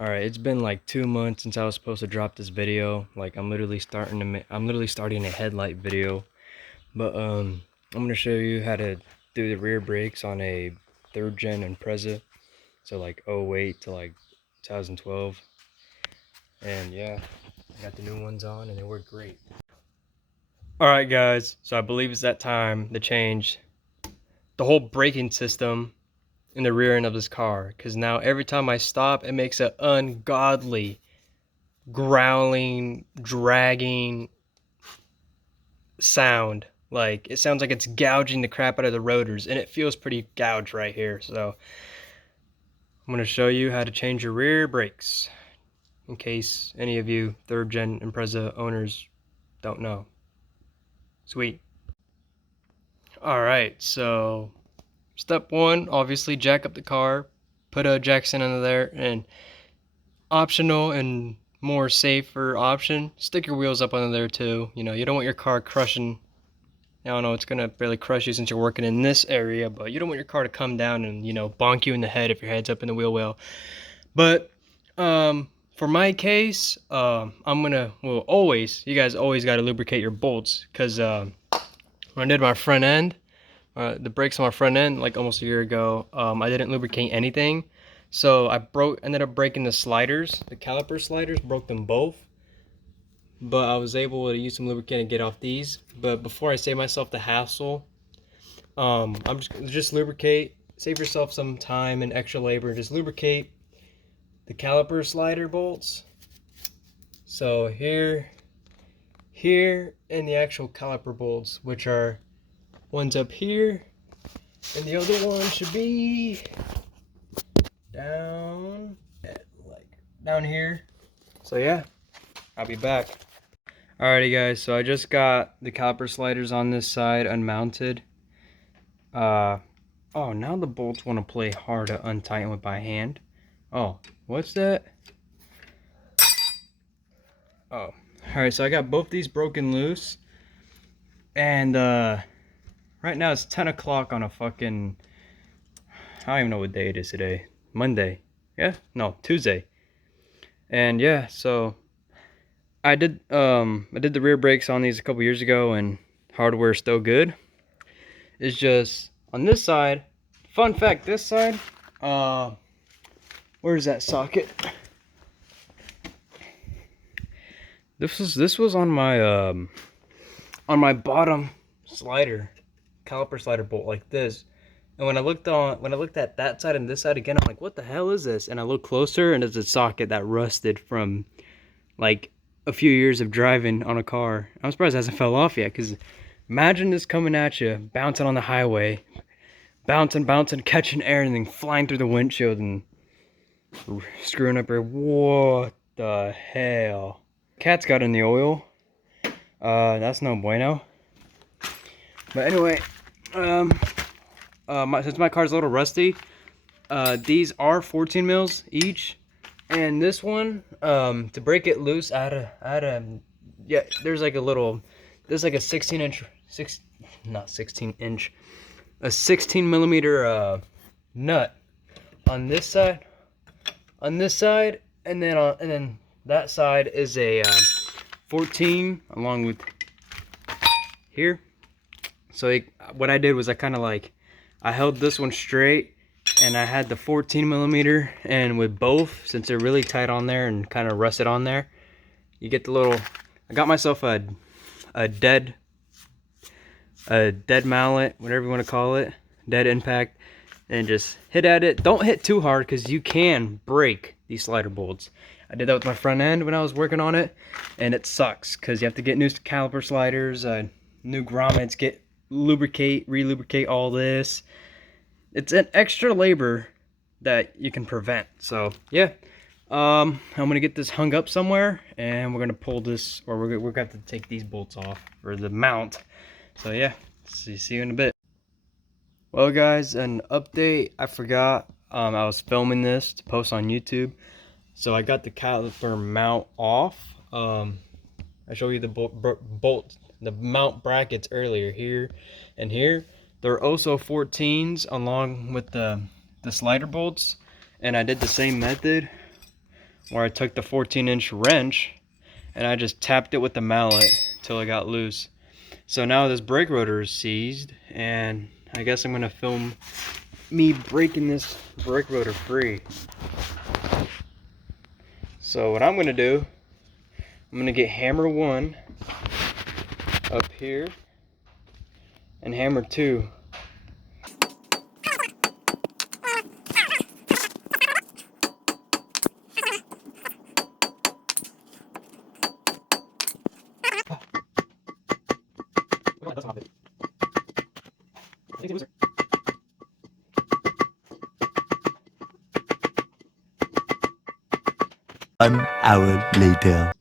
Alright, it's been like 2 months since I was supposed to drop this video. Like I'm literally starting a headlight video. But I'm gonna show you how to do the rear brakes on a 3rd gen Impreza. So like '08 to like 2012. And yeah, I got the new ones on and they work great. Alright guys, so I believe it's that time to change the whole braking system in the rear end of this car. Cause now every time I stop it makes an ungodly growling, dragging sound. Like it sounds like it's gouging the crap out of the rotors, and it feels pretty gouged right here. So I'm going to show you how to change your rear brakes in case any of you 3rd gen Impreza owners don't know. Sweet. Alright, so step one, obviously jack up the car, put a jack stand under there, and optional and more safer option, stick your wheels up under there too. You know, you don't want your car crushing. I don't know, it's gonna barely crush you since you're working in this area, but you don't want your car to come down and, you know, bonk you in the head if your head's up in the wheel well. But for my case, you guys always got to lubricate your bolts, because when I did my front end, the brakes on my front end like almost a year ago, I didn't lubricate anything. So I ended up breaking the sliders, the caliper sliders, broke them both. But I was able to use some lubricant and get off these. But before I save myself the hassle, I'm just lubricate, save yourself some time and extra labor, just lubricate the caliper slider bolts. So here, and the actual caliper bolts, which are one's up here, and the other one should be down here. So yeah, I'll be back. Alrighty guys, so I just got the caliper sliders on this side unmounted. Oh, now the bolts want to play hard to untighten with by hand. Oh, what's that? Oh, alright, so I got both these broken loose. And right now it's 10 o'clock on a fucking, I don't even know what day it is today. Monday. Yeah? No, Tuesday. And yeah, so I did the rear brakes on these a couple years ago, and hardware is still good. It's just on this side. Fun fact: this side, where's that socket? This was on my bottom slider, caliper slider bolt like this. And when I looked at that side and this side again, I'm like, what the hell is this? And I look closer, and it's a socket that rusted from like a few years of driving on a car. I'm surprised it hasn't fell off yet, because imagine this coming at you, bouncing on the highway, bouncing, catching air, and then flying through the windshield and screwing up your, what the hell? Cat's got in the oil. That's no bueno. But anyway, since my car's a little rusty, these are 14 mils each. And this one, to break it loose, I had a yeah, there's like a 16 millimeter nut on this side, and then that side is a 14 along with here. So what I did was I held this one straight, and I had the 14 millimeter, and with both, since they're really tight on there and kind of rusted on there, you get the little, I got myself a dead mallet, whatever you want to call it, dead impact, and just hit at it. Don't hit too hard, because you can break these slider bolts. I did that with my front end when I was working on it, and it sucks, because you have to get new caliper sliders, new grommets, re-lubricate all this. It's an extra labor that you can prevent. So yeah, I'm gonna get this hung up somewhere, and we're gonna pull this, or we're gonna have to take these bolts off for the mount. So yeah, see you in a bit. Well guys, an update. I forgot, I was filming this to post on YouTube, so I got the caliper mount off. I showed you the mount brackets earlier, here and here. They're also 14s along with the slider bolts, and I did the same method where I took the 14-inch wrench and I just tapped it with the mallet till it got loose. So now this brake rotor is seized, and I guess I'm gonna film me breaking this brake rotor free. So what I'm gonna do, I'm gonna get hammer 1 up here and hammer 2. An hour later.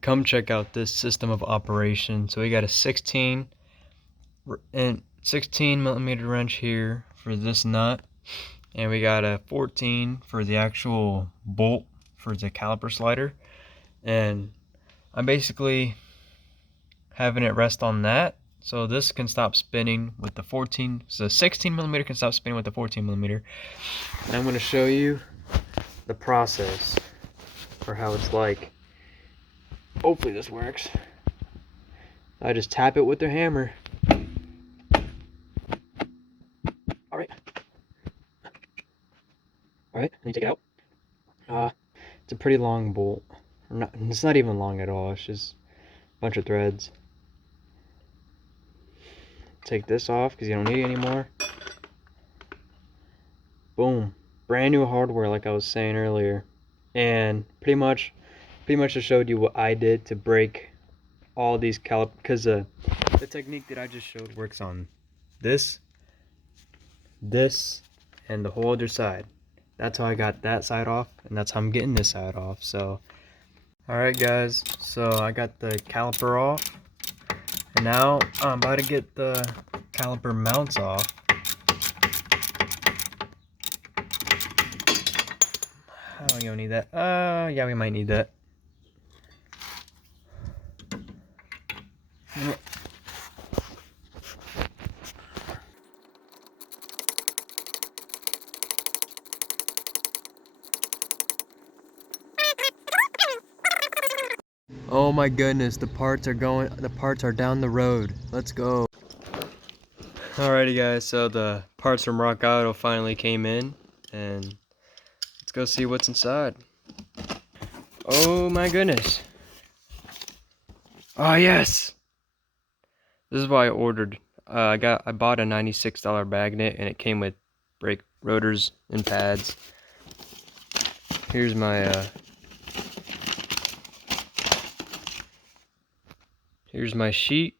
Come check out this system of operation. So we got a 16 millimeter wrench here for this nut, and we got a 14 for the actual bolt for the caliper slider. And I'm basically having it rest on that, so this can stop spinning with the 14. So 16 millimeter can stop spinning with the 14 millimeter. And I'm going to show you the process for how it's like. Hopefully this works. I just tap it with the hammer. Alright. Alright, and you take it out. It's a pretty long bolt. It's not even long at all, it's just a bunch of threads. Take this off because you don't need it anymore. Boom. Brand new hardware, like I was saying earlier. And pretty much I showed you what I did to break all these calipers, because the technique that I just showed works on this, and the whole other side. That's how I got that side off, and that's how I'm getting this side off. So alright guys, so I got the caliper off, and now I'm about to get the caliper mounts off. Oh, you don't need that. Yeah, we might need that. Oh my goodness, the parts are down the road. Let's go. Alrighty guys, so the parts from Rock Auto finally came in, and let's go see what's inside. Oh my goodness. Oh yes! This is why I ordered. I bought a $96 magnet, and it came with brake rotors and pads. Here's my sheet.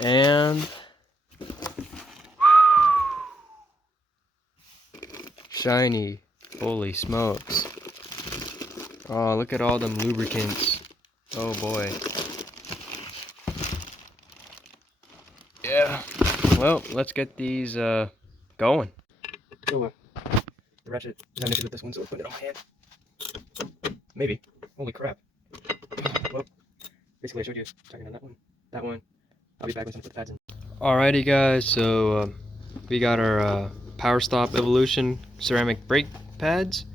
And shiny. Holy smokes. Oh, look at all them lubricants. Oh boy. Yeah. Well, let's get these going. Oh, the ratchet is having issues with this one, so we're putting it on my hand. Maybe. Holy crap. Well, basically I showed you checking on that one. I'll be back once I put the pads in. Alrighty guys, so we got our Power Stop Evolution ceramic brake pads,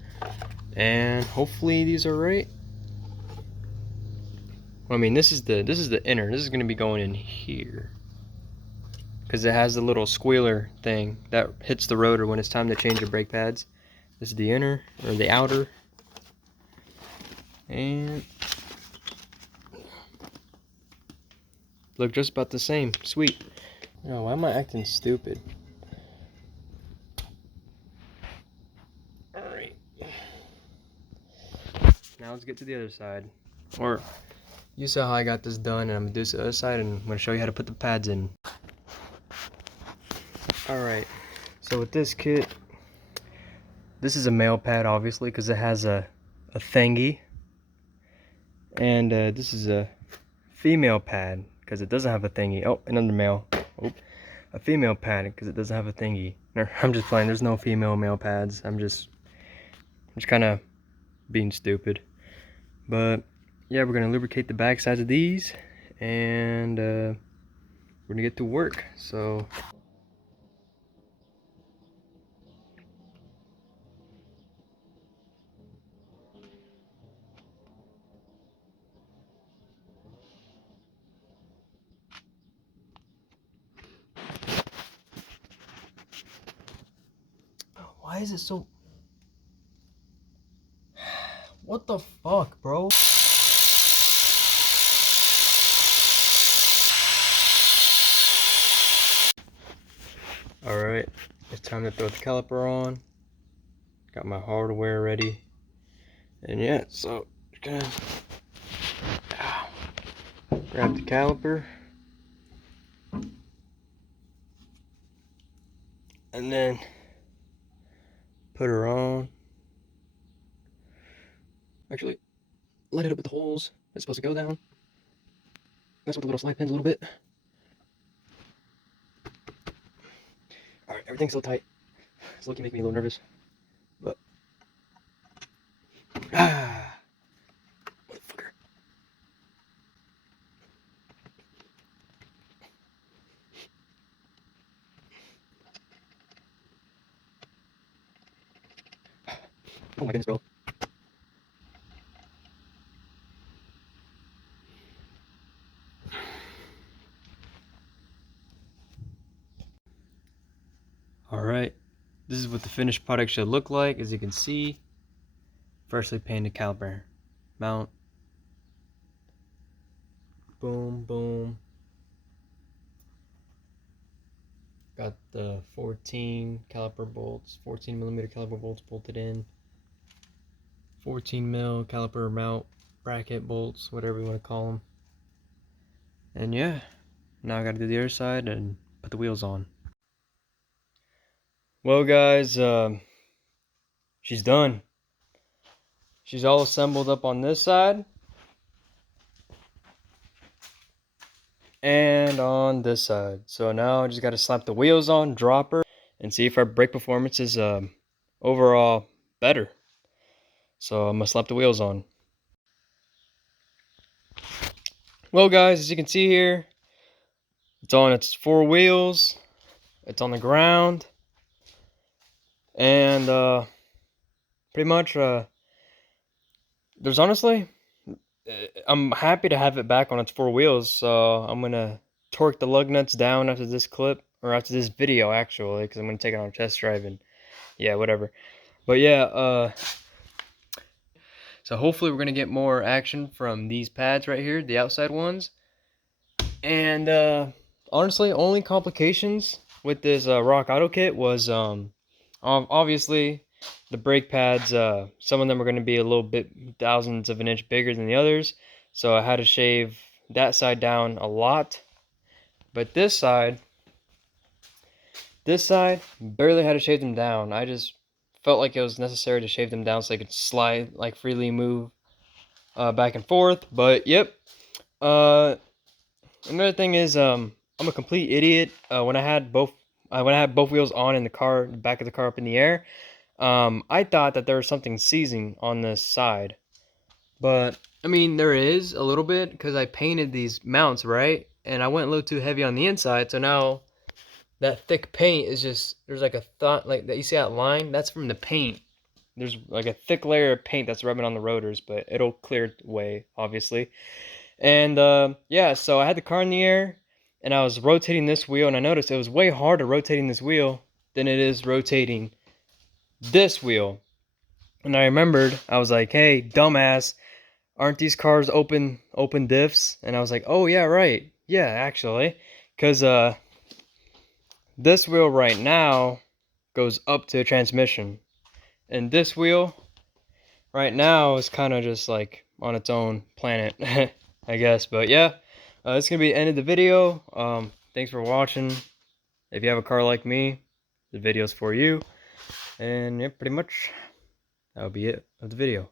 and hopefully these are right. Well, I mean, this is the inner. This is going to be going in here, because it has the little squealer thing that hits the rotor when it's time to change your brake pads. This is the inner, or the outer, and look just about the same. Sweet. Oh, why am I acting stupid? Alright. Now let's get to the other side. Or, you saw how I got this done, and I'm going to do the other side, and I'm going to show you how to put the pads in. Alright, so with this kit, this is a male pad, obviously, because it has a thingy. And this is a female pad, because it doesn't have a thingy. Oh, another male. Oh. a female pad because it doesn't have a thingy. I'm just playing. There's no female male pads. I'm just kind of being stupid. But yeah, we're gonna lubricate the back sides of these, and we're gonna get to work. So. Why is it so... What the fuck, bro? Alright, it's time to throw the caliper on. Got my hardware ready. And yeah, so just gonna grab the caliper. And then put her on. Actually, light it up with the holes it's supposed to go down. Mess with the little slide pins a little bit. Alright, everything's so tight. It's looking making me a little nervous. But motherfucker. Oh my goodness, bro. Alright, this is what the finished product should look like. As you can see, freshly painted caliper mount. Boom, boom. Got the 14 caliper bolts, 14 millimeter caliper bolts bolted in. 14 mil caliper mount bracket bolts, whatever you want to call them. And yeah, now I got to do the other side and put the wheels on. Well, guys, she's done. She's all assembled up on this side and on this side. So now I just got to slap the wheels on, drop her, and see if our brake performance is overall better. So I'm gonna slap the wheels on. Well, guys, as you can see here, it's on its 4 wheels. It's on the ground, and pretty much there's honestly, I'm happy to have it back on its 4 wheels. So I'm gonna torque the lug nuts down after this clip, or after this video actually, because I'm gonna take it on a test drive and yeah, whatever. But yeah, so hopefully we're gonna get more action from these pads right here, the outside ones. And honestly, only complications with this Rock Auto kit was obviously the brake pads. Some of them are going to be a little bit thousandths of an inch bigger than the others, so I had to shave that side down a lot. But this side barely had to shave them down. I just felt like it was necessary to shave them down so they could slide, like freely move back and forth. But yep. Another thing is, I'm a complete idiot. When I had both wheels on in the car, the back of the car up in the air, I thought that there was something seizing on this side. But I mean, there is a little bit because I painted these mounts, right? And I went a little too heavy on the inside, so now that thick paint is just, there's like a thought like that. You see that line? That's from the paint. There's like a thick layer of paint that's rubbing on the rotors, but it'll clear away, obviously. And yeah, so I had the car in the air, and I was rotating this wheel, and I noticed it was way harder rotating this wheel than it is rotating this wheel. And I remembered, I was like, hey, dumbass, aren't these cars open diffs? And I was like, oh yeah, right. Yeah, actually. Because this wheel right now goes up to a transmission. And this wheel right now is kind of just like on its own planet, I guess. But yeah, it's gonna be the end of the video. Thanks for watching. If you have a car like me, the video's for you. And yeah, pretty much that'll be it of the video.